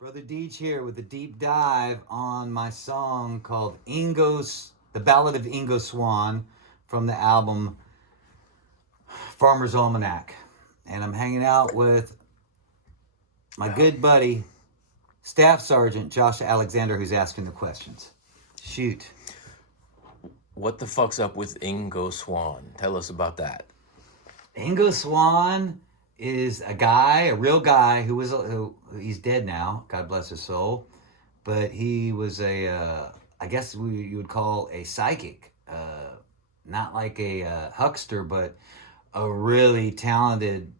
Brother Deej here with a deep dive on my song called The Ballad of Ingo Swann from the album FARMER'S Almanac. And I'm hanging out with my good buddy, Staff Sargent Josh Alexander, who's asking the questions. Shoot. What the fuck's up with Ingo Swann? Tell us about that. Ingo Swann is a real guy who he's dead now, God bless his soul, but he was I guess you would call a psychic, not like a huckster, but a really talented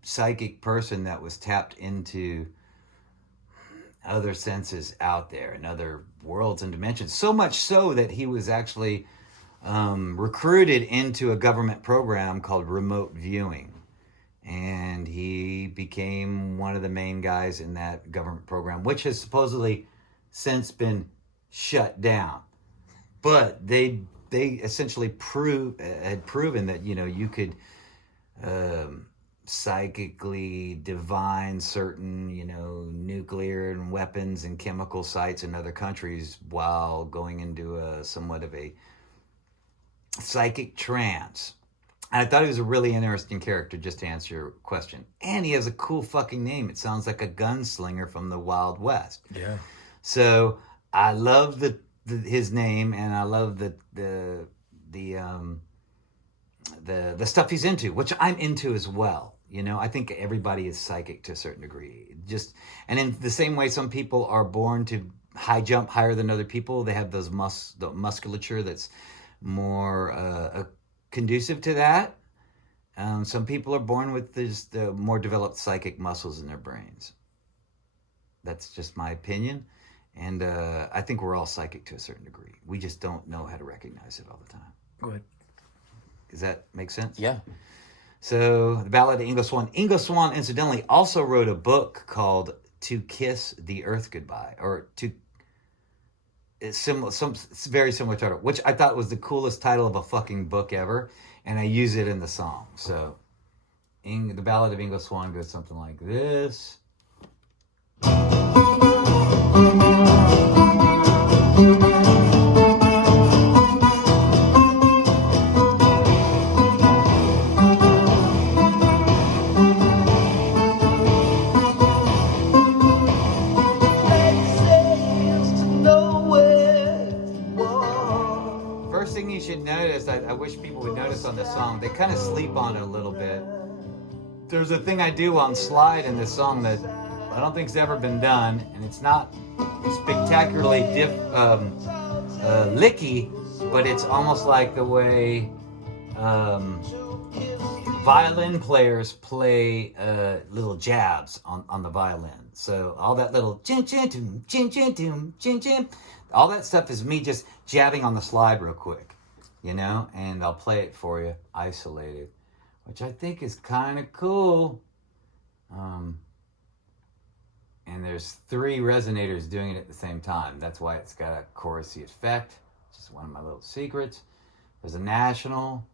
psychic person that was tapped into other senses out there and other worlds and dimensions. So much so that he was actually recruited into a government program called remote viewing. And he became one of the main guys in that government program, which has supposedly since been shut down. But they essentially had proven that, you could psychically divine certain, nuclear and weapons and chemical sites in other countries while going into somewhat of a psychic trance. And I thought he was a really interesting character, just to answer your question. And he has a cool fucking name. It sounds like a gunslinger from the Wild West. Yeah. So I love his name, and I love the stuff he's into, which I'm into as well. I think everybody is psychic to a certain degree. And in the same way, some people are born to high jump higher than other people. They have the musculature that's more conducive to that. Some people are born with the more developed psychic muscles in their brains. That's just my opinion. And I think we're all psychic to a certain degree. We just don't know how to recognize it all the time. Go ahead. Does that make sense? Yeah. So, the Ballad of Ingo Swann. Ingo Swann, incidentally, also wrote a book called To Kiss the Earth Goodbye, or it's very similar title, which I thought was the coolest title of a fucking book ever, and I use it in the song. So, the Ballad of Ingo Swann goes something like this. First thing you should notice, I wish people would notice on this song, they kind of sleep on it a little bit. There's a thing I do on slide in this song that I don't think's ever been done, and it's not spectacularly licky, but it's almost like the way violin players play little jabs on the violin. So all that little chin chin tum chin chin tum chin chin, all that stuff is me just jabbing on the slide real quick, and I'll play it for you isolated, which I think is kind of cool. And there's 3 resonators doing it at the same time. That's why it's got a chorusy effect. Just one of my little secrets. There's a National,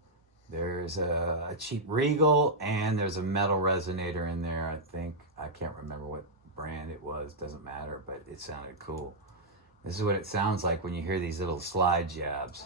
there's a cheap Regal, and there's a metal resonator in there, I think. I can't remember what brand it was, doesn't matter, but it sounded cool. This is what it sounds like when you hear these little slide jabs.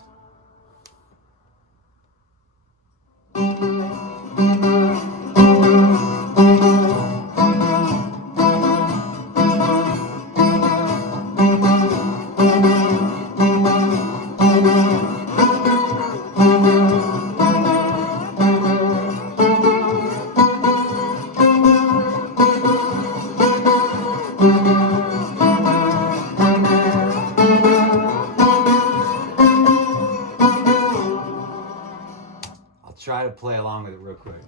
Try to play along with it real quick.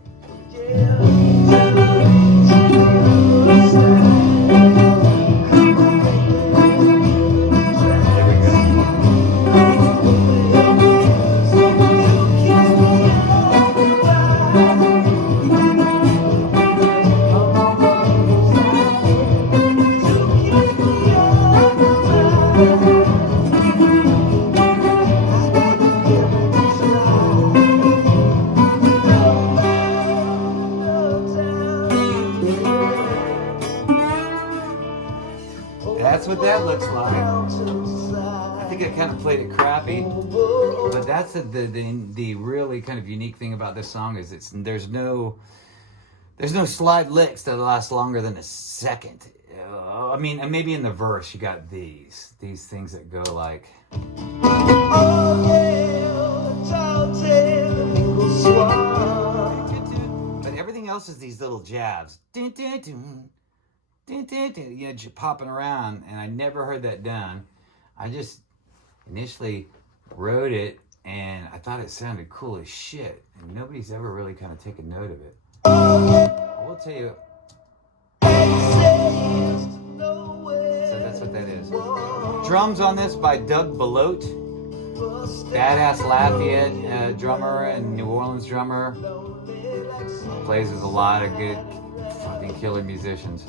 that's what that looks like. I think I kind of played it crappy, but that's the really kind of unique thing about this song is there's no slide licks that last longer than a second. I mean, and maybe in the verse you got these things that go like. But everything else is these little jabs. You know, popping around, and I never heard that done. I just initially wrote it, and I thought it sounded cool as shit, and nobody's ever really kind of taken note of it. I will tell you. So that's what that is. Drums on this by Doug Belote, badass Lafayette drummer and New Orleans drummer. Plays with a lot of good fucking killer musicians.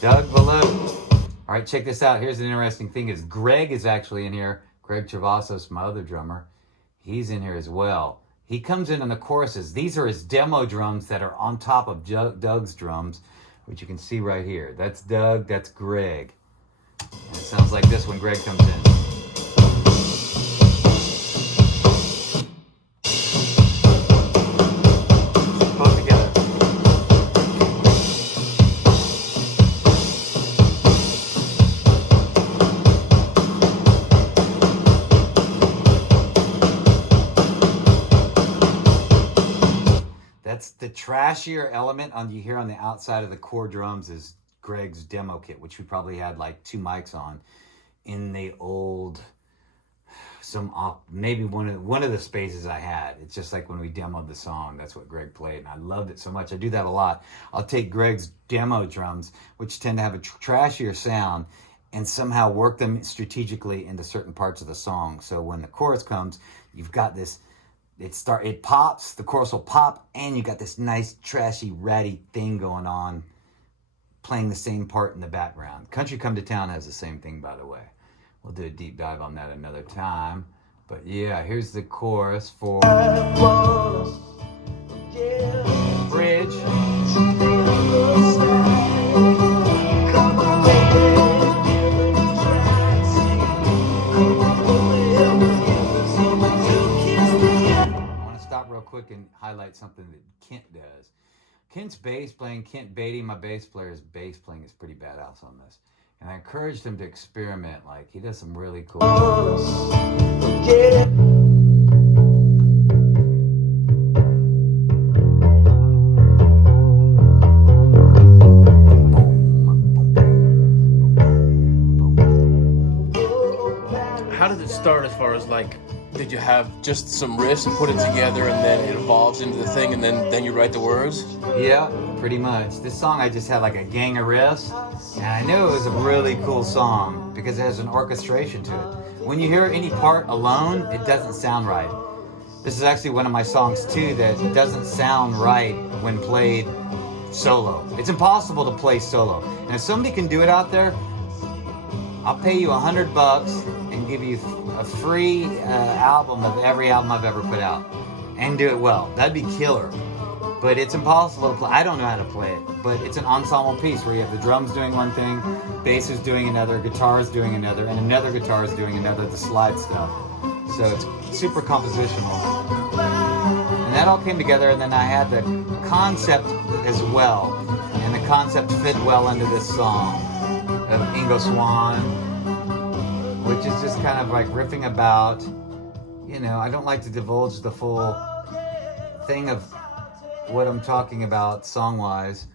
Doug Belote. All right, check this out. Here's an interesting thing is Greg is actually in here. Greg Travasos, my other drummer. He's in here as well. He comes in on the choruses. These are his demo drums that are on top of Doug's drums, which you can see right here. That's Doug, that's Greg. And it sounds like this when Greg comes in. Both together. That's the trashier element you hear on the outside of the core drums is Greg's demo kit, which we probably had like 2 mics on in the old, maybe one of the spaces I had. It's just like when we demoed the song, that's what Greg played, and I loved it so much. I do that a lot. I'll take Greg's demo drums, which tend to have a trashier sound, and somehow work them strategically into certain parts of the song. So when the chorus comes, you've got this. It pops, the chorus will pop, and you got this nice, trashy, ratty thing going on, playing the same part in the background. Country Come to Town has the same thing, by the way. We'll do a deep dive on that another time. But yeah, here's the chorus for Bridge. Real quick and highlight something that Kent does. Kent's bass playing, Kent Beatty, my bass player's bass playing is pretty badass on this. And I encouraged him to experiment. Like, he does some really cool How did it start as far as like, did you have just some riffs and put it together and then it evolves into the thing and then you write the words? Yeah, pretty much. This song I just had like a gang of riffs, and I knew it was a really cool song because it has an orchestration to it. When you hear any part alone, it doesn't sound right. This is actually one of my songs too that doesn't sound right when played solo. It's impossible to play solo. And if somebody can do it out there, I'll pay you $100 and give you a free album of every album I've ever put out, and do it well. That'd be killer. But it's impossible to play. I don't know how to play it, but it's an ensemble piece where you have the drums doing one thing, bass is doing another, guitar is doing another, and another guitar is doing another, the slide stuff. So it's super compositional. And that all came together, and then I had the concept as well, and the concept fit well into this song of Ingo Swann, which is just kind of like riffing about, you know, I don't like to divulge the full thing of what I'm talking about song-wise,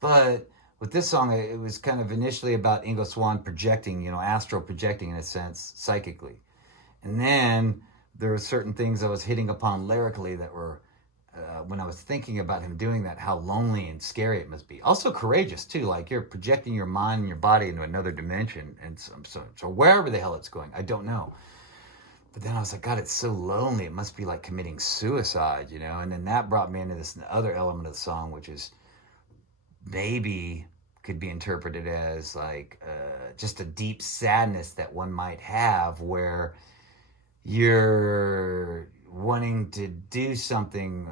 but with this song, it was kind of initially about Ingo Swann projecting, you know, astral projecting in a sense, psychically. And then there were certain things I was hitting upon lyrically that were, when I was thinking about him doing that, how lonely and scary it must be. Also courageous too, like you're projecting your mind and your body into another dimension, and so wherever the hell it's going, I don't know. But then I was like, God, it's so lonely. It must be like committing suicide, you know? And then that brought me into this other element of the song, which is maybe could be interpreted as like just a deep sadness that one might have where you're wanting to do something,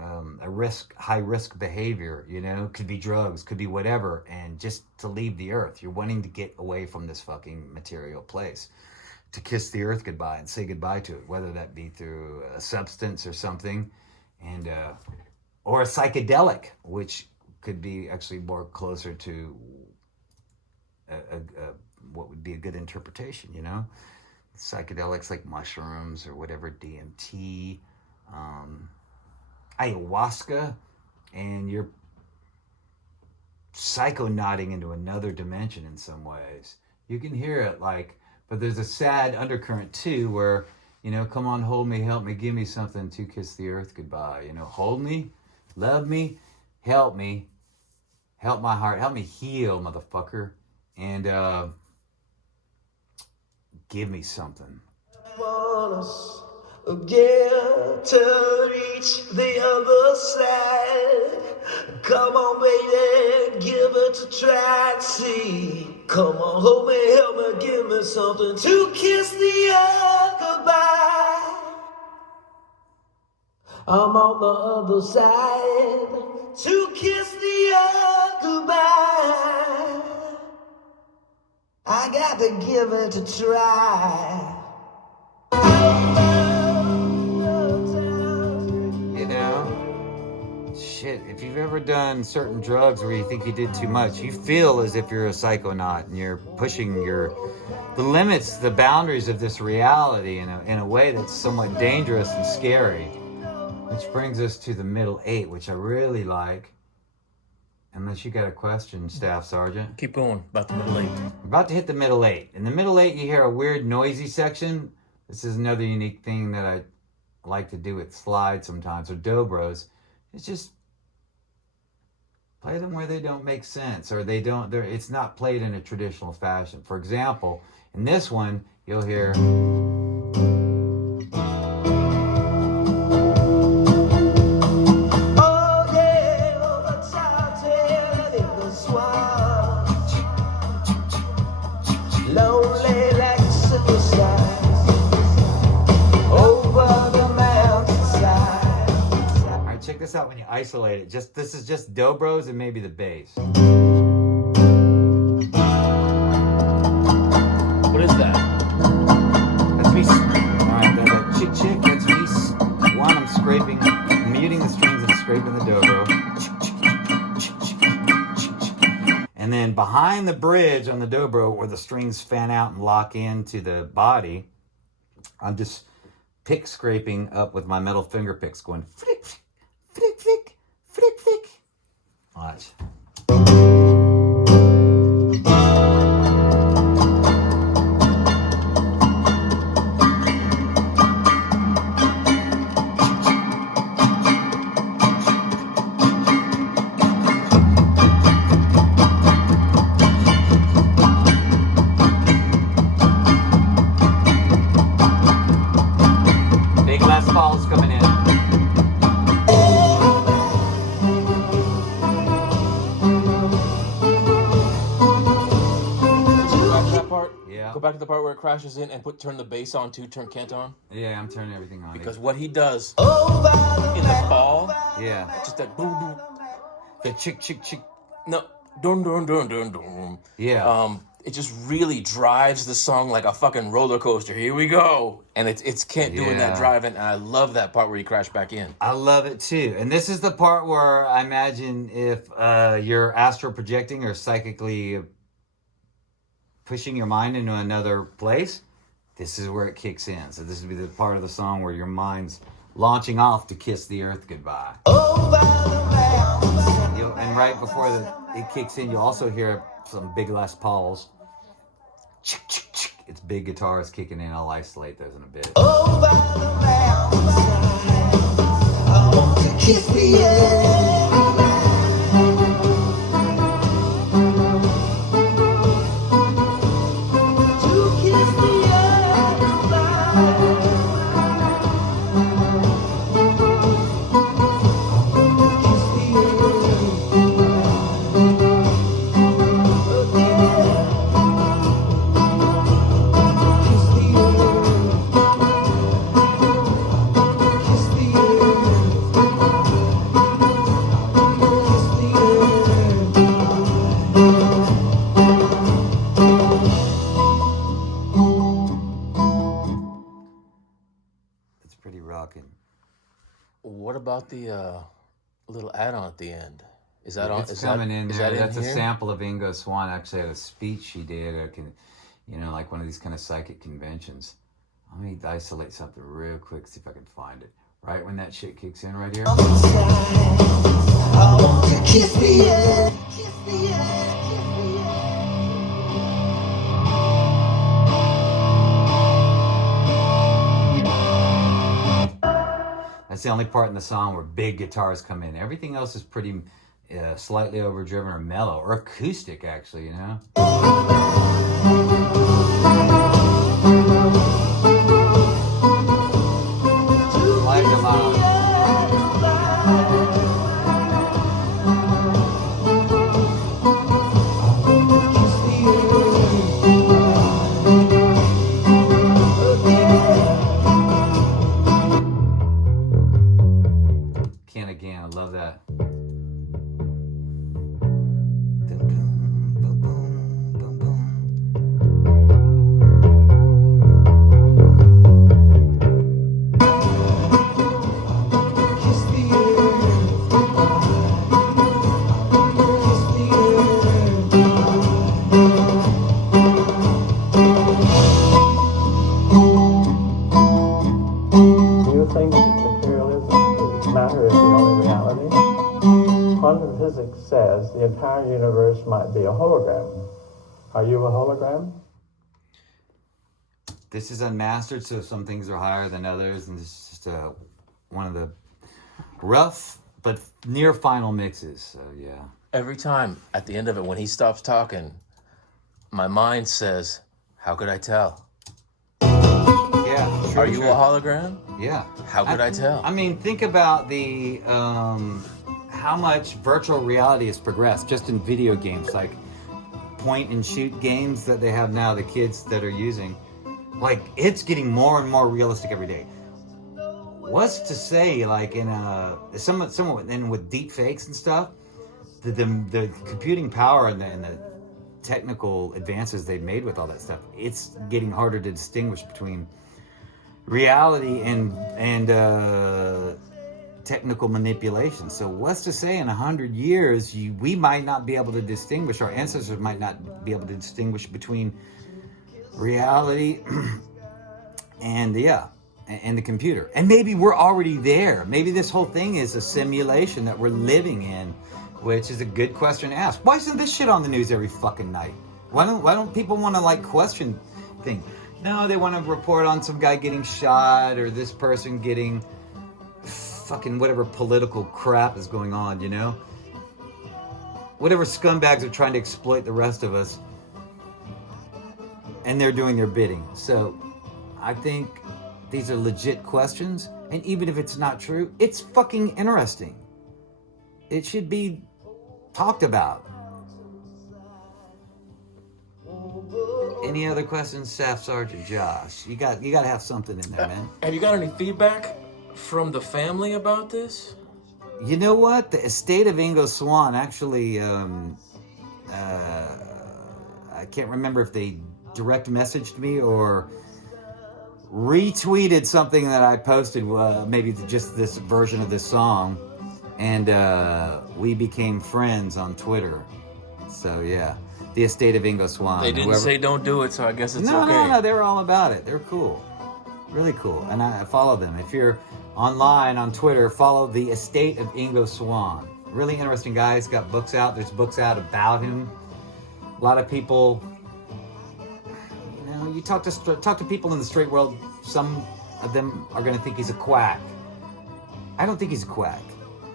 high risk behavior, you know, could be drugs, could be whatever, and just to leave the earth. You're wanting to get away from this fucking material place, to kiss the earth goodbye and say goodbye to it, whether that be through a substance or something, and or a psychedelic, which could be actually more closer to what would be a good interpretation, you know? Psychedelics like mushrooms or whatever, DMT, ayahuasca, and you're psychonauting into another dimension in some ways. You can hear it like, but there's a sad undercurrent too where, you know, come on, hold me, help me, give me something to kiss the earth goodbye. You know, hold me, love me, help my heart, help me heal, motherfucker, and give me something. Want us again to reach the other side. Come on, baby, give it a try. See, come on, hold me, help me, give me something to kiss the earth goodbye. I'm on the other side to kiss the earth goodbye. I got to give it a try. You know, shit, if you've ever done certain drugs where you think you did too much, you feel as if you're a psychonaut and you're pushing the limits, the boundaries of this reality in a way that's somewhat dangerous and scary. Which brings us to the middle 8, which I really like. Unless you got a question, Staff Sargent. Keep going about the middle 8. We're about to hit the middle 8. In the middle 8, you hear a weird noisy section. This is another unique thing that I like to do with slides sometimes, or dobros. It's just play them where they don't make sense, or it's not played in a traditional fashion. For example, in this one, you'll hear... Check this out when you isolate it. This is just dobros and maybe the bass. What is that? That's me. Alright, that chick. That's me. One, I'm muting the strings and scraping the dobro. And then behind the bridge on the dobro, where the strings fan out and lock into the body, I'm just pick scraping up with my metal finger picks, going flick, flick, flick, flick, flick. Watch. Big Les Paul's coming in. Go back to the part where it crashes in and turn the bass on too, turn Kent on. Yeah, I'm turning everything on. Because what he does in the fall, yeah, just that boom boom, the chick. no, dun dun dun dun dun. Yeah. It just really drives the song like a fucking roller coaster. Here we go, and it's Kent doing that driving, and I love that part where he crashed back in. I love it too, and this is the part where I imagine if you're astral projecting or psychically pushing your mind into another place, this is where it kicks in. So this would be the part of the song where your mind's launching off to kiss the earth goodbye. And right before it kicks in, you'll also hear some big Les Pauls. It's big guitars kicking in. I'll isolate those in a bit. Kiss the earth. talking. What about the little add-on at the end? Is that on? It's Is coming that, in is there. that That's in a here? sample of Ingo Swann actually at a speech she did at like one of these kind of psychic conventions. Let me isolate something real quick, see if I can find it. Right when that shit kicks in right here. I want to kiss the air, kiss the air, kiss the That's the only part in the song where big guitars come in. Everything else is pretty slightly overdriven or mellow or acoustic, actually, you know? Like a lot. Can again, I love that. Boom, boom, boom, boom, boom. kiss the air, kiss the Do you think materialism is matter is the only reality? Quantum physics says the entire universe might be a hologram. Are you a hologram? This is unmastered, so some things are higher than others, and this is just one of the rough but near final mixes. So yeah, Every time at the end of it, when he stops talking, my mind says, "How could I tell? yeah. True, Are you true. a hologram? Yeah. How could I tell?" I mean, think about the how much virtual reality has progressed just in video games, like point and shoot games that they have now. The kids that are using, like, it's getting more and more realistic every day. What's to say, like in somewhat and with deep fakes and stuff, the computing power and the technical advances they've made with all that stuff, it's getting harder to distinguish between reality and technical manipulation. So what's to say in 100 years we might not be able to distinguish, our ancestors might not be able to distinguish between reality and the computer. And maybe we're already there. Maybe this whole thing is a simulation that we're living in, which is a good question to ask. Why isn't this shit on the news every fucking night? Why don't people want to like question things? No, they want to report on some guy getting shot or this person getting fucking whatever political crap is going on, you know? Whatever scumbags are trying to exploit the rest of us, and they're doing their bidding. So I think these are legit questions, and even if it's not true, it's fucking interesting. It should be talked about. Any other questions, Staff Sargent Josh? You got to have something in there, man. Have you got any feedback from the family about this? You know what? The estate of Ingo Swann actually, I can't remember if they direct messaged me or retweeted something that I posted, maybe just this version of this song, and we became friends on Twitter. So yeah, the estate of Ingo Swann. They didn't say don't do it, so I guess it's No, okay. no, they were all about it. They're cool, really cool, and I follow them. If you're online on Twitter, follow the estate of Ingo Swann. Really interesting guy. He's got books out. There's books out about him. A lot of people, you know, you talk to people in the straight world, some of them are going to think he's a quack. I don't think he's a quack.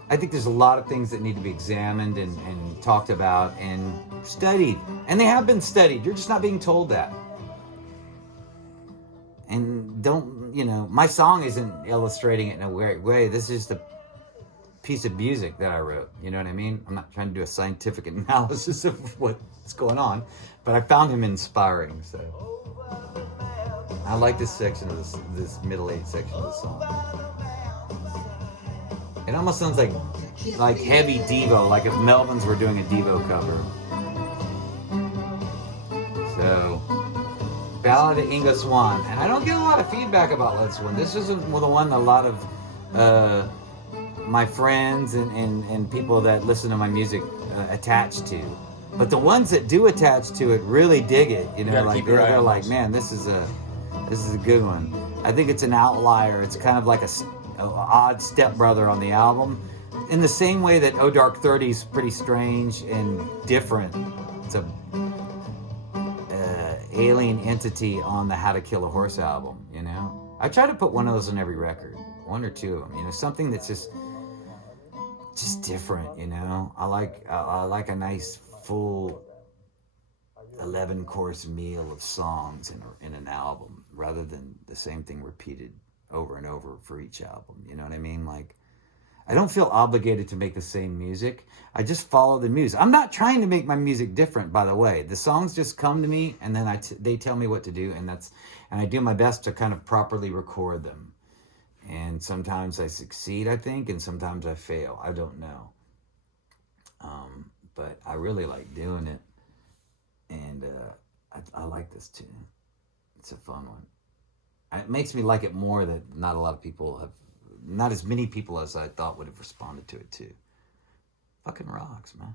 I think there's a lot of things that need to be examined and talked about and studied. And they have been studied. You're just not being told that. And don't, you know, my song isn't illustrating it in a weird way. This is just a piece of music that I wrote. You know what I mean? I'm not trying to do a scientific analysis of what's going on, but I found him inspiring. So I like this section of this middle eight section of the song. It almost sounds like heavy Devo, like if Melvins were doing a Devo cover. So Ballad of Ingo Swann. And I don't get a lot of feedback about this one. This isn't the one a lot of my friends and people that listen to my music attach to. But the ones that do attach to it really dig it. You know, like they're like, man, this is a good one. I think it's an outlier. It's kind of like a odd stepbrother on the album. In the same way that Oh Dark 30 is pretty strange and different. It's a alien entity on the How to Kill a Horse album, you know? I try to put one of those on every record, one or two of them, you know, something that's just different, you know? I like a nice full 11-course meal of songs in an album rather than the same thing repeated over and over for each album, you know what I mean? Like, I don't feel obligated to make the same music. I just follow the music. I'm not trying to make my music different, by the way. The songs just come to me, and then they tell me what to do, and I do my best to kind of properly record them. And sometimes I succeed, I think, and sometimes I fail. I don't know. But I really like doing it, and I like this tune. It's a fun one. It makes me like it more that not as many people as I thought would have responded to it too. Fucking rocks, man.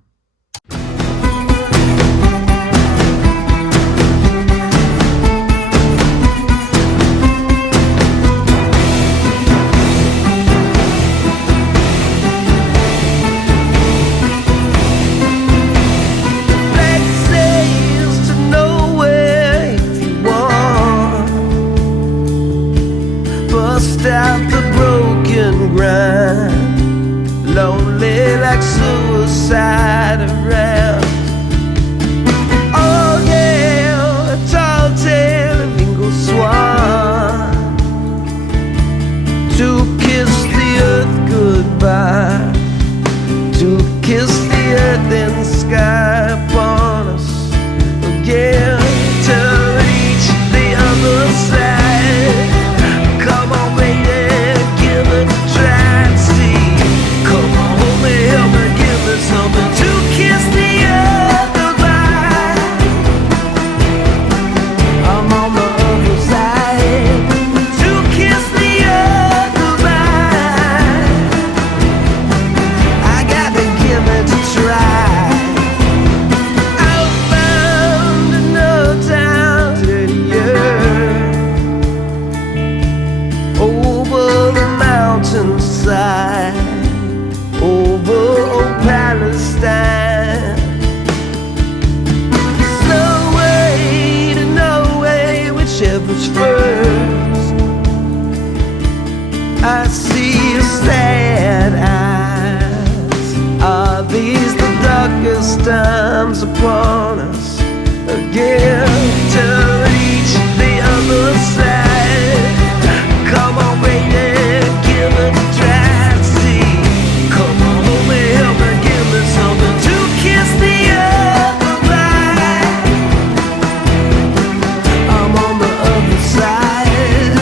Out the broken grind, lonely like suicide around. Oh yeah, a tall tale of Ingo Swann, to kiss the earth goodbye, to kiss the earth and sky upon us again, to reach the other side. Come on, baby, give it a try and see. Come on, hold me, help me, give me something to kiss the earth goodbye. I'm on the other side, to kiss the earth goodbye. I got to give it a try. Outbound in no time, 30 years. Over the mountainside, over old Palestine. No way to no way, whichever's first. I see your sad eyes. Are these the darkest times upon us again? To reach the other side. Come on, baby, give it a try and see. Come on, hold me, help me, give me something to kiss the earth goodbye. I'm on the other side,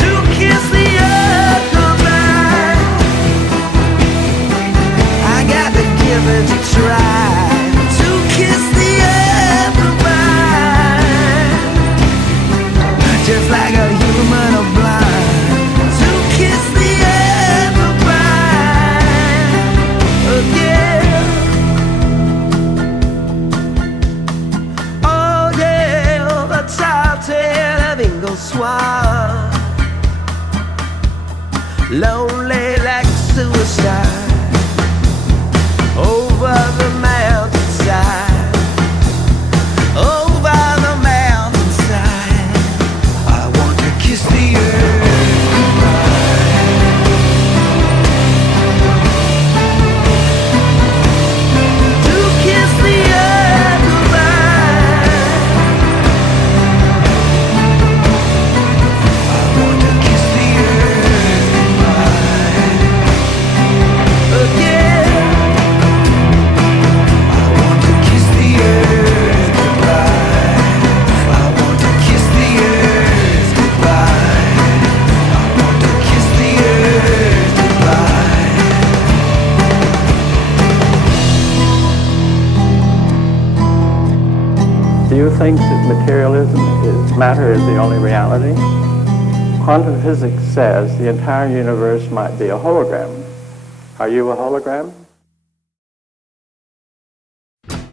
to kiss the earth goodbye. I got to give it a try, to kiss the earth goodbye. Just like a human or blind. Swan, lonely like suicide, over the mountainside, over the mountainside. I want to kiss the earth goodbye, to kiss the earth goodbye. I want to kiss the earth goodbye. Do you think that materialism is matter is the only reality? Quantum physics says the entire universe might be a hologram. Are you a hologram?